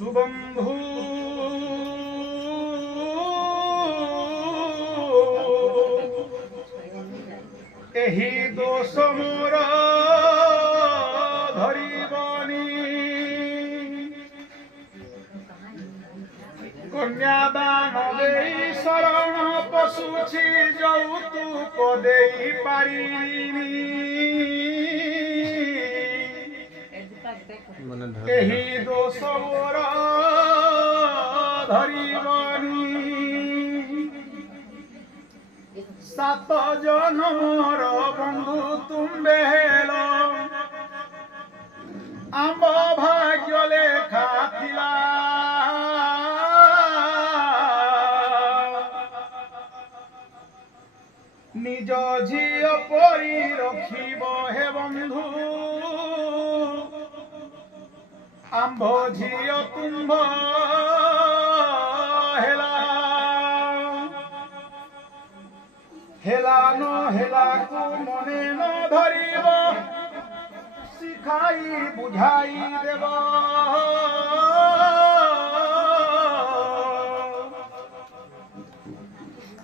सुबंधु एही दोष मोर धरिबनी कन्यादान देई शरण पशुछि यौतुक देई पारिनी एही दोष मोर धरिबनी सात जनमर बंधु तुम्बे हेल आम भाग्य लेखा थिला निज झियो परी रखिब हे बंधु आंभ झियो तुम्भ हेला हेला न हेला को मने न धरिब शिखाई बुझाई देब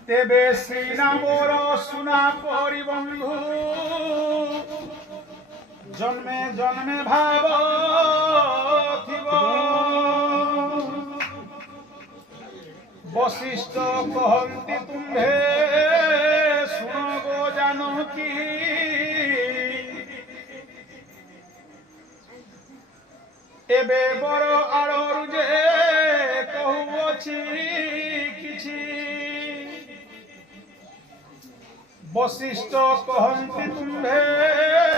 तेबे सीना मोर सुना परि बंधु जन्मे जन्मे भाव थिब वशिष्ठ कहन्ति तुम्भे सुन गो जानकी एबे बर आड़रू जे कहूअछि किछि वशिष्ठ कहन्ति तुम्भे